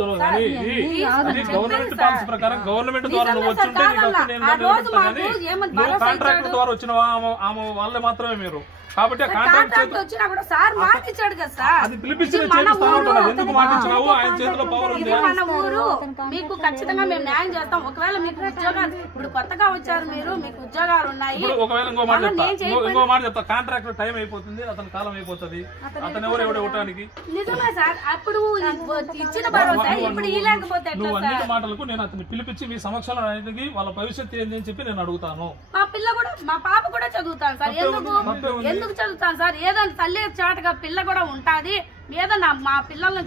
చెప్తున్నావు కానీ ఇది గవర్నమెంట్ పాలసీ ప్రకారం గవర్నమెంట్ ద్వారా నువ్వు వచ్చుంటే నువ్వు కాంట్రాక్టర్ ద్వారా వచ్చిన ఆమె వాళ్ళే మాత్రమే మీరు కాబట్టి అది పిలిపించి ఎందుకు మాటించినావు ఆయన చేతిలో పవర్ ఉంది మీకు ఖచ్చితంగా మేము న్యాయం చేస్తాం ఒకవేళ మీకు ఉద్యోగాలు ఇప్పుడు కొత్తగా వచ్చారు మీరు మీకు ఉద్యోగాలు ఉన్నాయి ఒకవేళ ఇంకో మాట చెప్తా కాంట్రాక్టర్ టైం అయిపోతుంది అతని కాలం అయిపోతుంది అతను ఎవరు ఇవ్వడానికి నిజమే సార్ అప్పుడు ఇచ్చిన భరోసా ఇప్పుడు ఇవ్వలేకపోతే నువ్వు అన్నిటి మాటలకు నేను అతన్ని పిలిపించి మీ సమక్షంలో అన్నిటికీ వాళ్ళ భవిష్యత్తు ఏంటి అని చెప్పి నేను అడుగుతాను మా పిల్ల కూడా మా పాప కూడా చదువుతాను సార్ ఎందుకు చదువుతాను సార్ ఏదో తల్లి చాటుగా పిల్ల కూడా ఉంటాది ఏదో మా పిల్లల్ని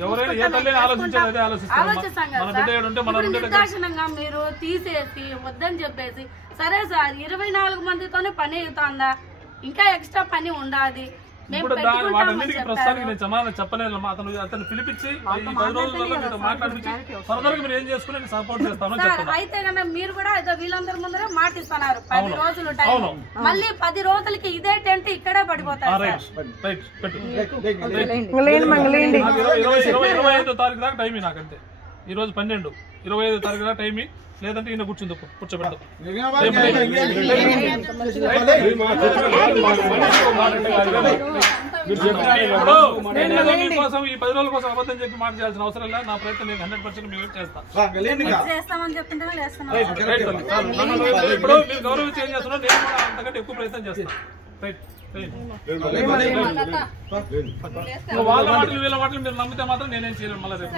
నిర్దాక్షిణంగా మీరు తీసేసి వద్దని చెప్పేసి సరే సార్ 24 మందితోనే పని అవుతుందా ఇంకా ఎక్స్ట్రా పని ఉండాలి ఇప్పుడు వాటన్నిటికీ ప్రస్తుతానికి నేను సమాధానం చెప్పలేదు అతను పిలిపించి ఈ 10 రోజులలో మీతో మాట్లాడిపించి ఫర్దర్ గా మీరు ఏం చేసుకుని నేను సపోర్ట్ చేస్తాను అయితే కన్నా మీరు కూడా వీళ్ళందరి ముందరే మాటిస్తున్నారు 10 రోజులు టైం మళ్ళీ 10 రోజులకి ఇదే టెంట్ ఇక్కడే పడిపోతారు 25వ తారీఖు దాకా టైం నాకంతే ఈ రోజు 12 25వ తారీఖు దాకా టైం లేదంటే ఈయన కూర్చోబెడతాం మీకోసం ఈ 10 రోజుల కోసం అబద్ధం చెప్పి మాట చేయాల్సిన అవసరం లేదు నా ప్రయత్నం నేను 100% మేము చేస్తాను ఇప్పుడు మీరు గౌరవం చేంజ్ చేస్తున్నా నేను కూడా అంతకంటే ఎక్కువ ప్రయత్నం చేస్తాను వాళ్ళ మాటలు వీళ్ళ మాటలు మీరు నమ్మితే మాత్రం నేనేం చేయలేను మళ్ళీ రేపు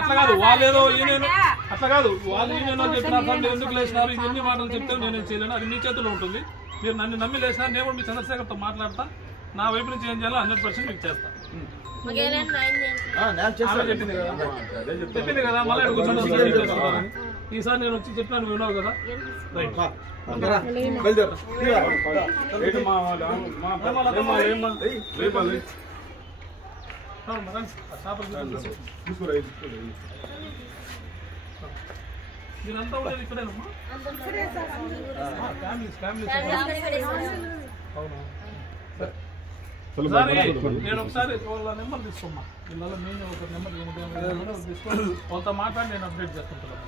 అట్లా కాదు వాళ్ళేదో ఈయన అట్లా కాదు వాళ్ళు ఈయన చెప్పినారు సార్ మీరు ఎందుకు లేచినారు ఇది ఎన్ని మాటలు చెప్తే నేనేం చేయలేను అది మీ చేతిలో ఉంటుంది మీరు నన్ను నమ్మి లేచినా నేను కూడా మీ చంద్రశేఖర్తో మాట్లాడతా నా వైపు నుంచి ఏం చేయాలో 100% మీకు చేస్తాను చెప్పింది కదా మళ్ళీ కూర్చొని ఈసారి నేను వచ్చి చెప్పినాను విన్నావు కదా మీరంతా ఉండేది ఇక్కడేనమ్మా నేను ఒకసారి వాళ్ళ నెంబర్ తీసుకోమ్మా పిల్లల నేను ఒక నెంబర్ తీసుకొని వాళ్ళతో మాట్లాడి నేను అప్డేట్ చేసుకుంటాను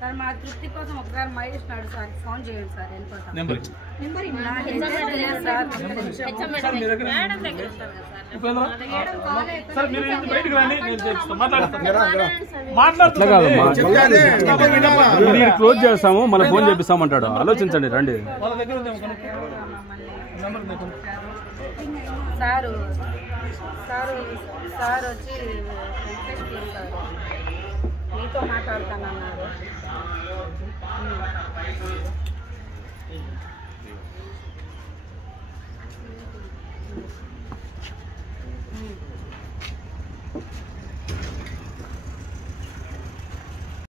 సార్ మా తృప్తి కోసం ఒకసారి మహేష్ నాడు సార్ ఫోన్ చేయండి సార్ క్లోజ్ చేస్తాము మళ్ళీ ఫోన్ చేపిస్తామంటాడు ఆలోచించండి రండి సార్ వచ్చి మీతో మాట్లాడుతానన్నారు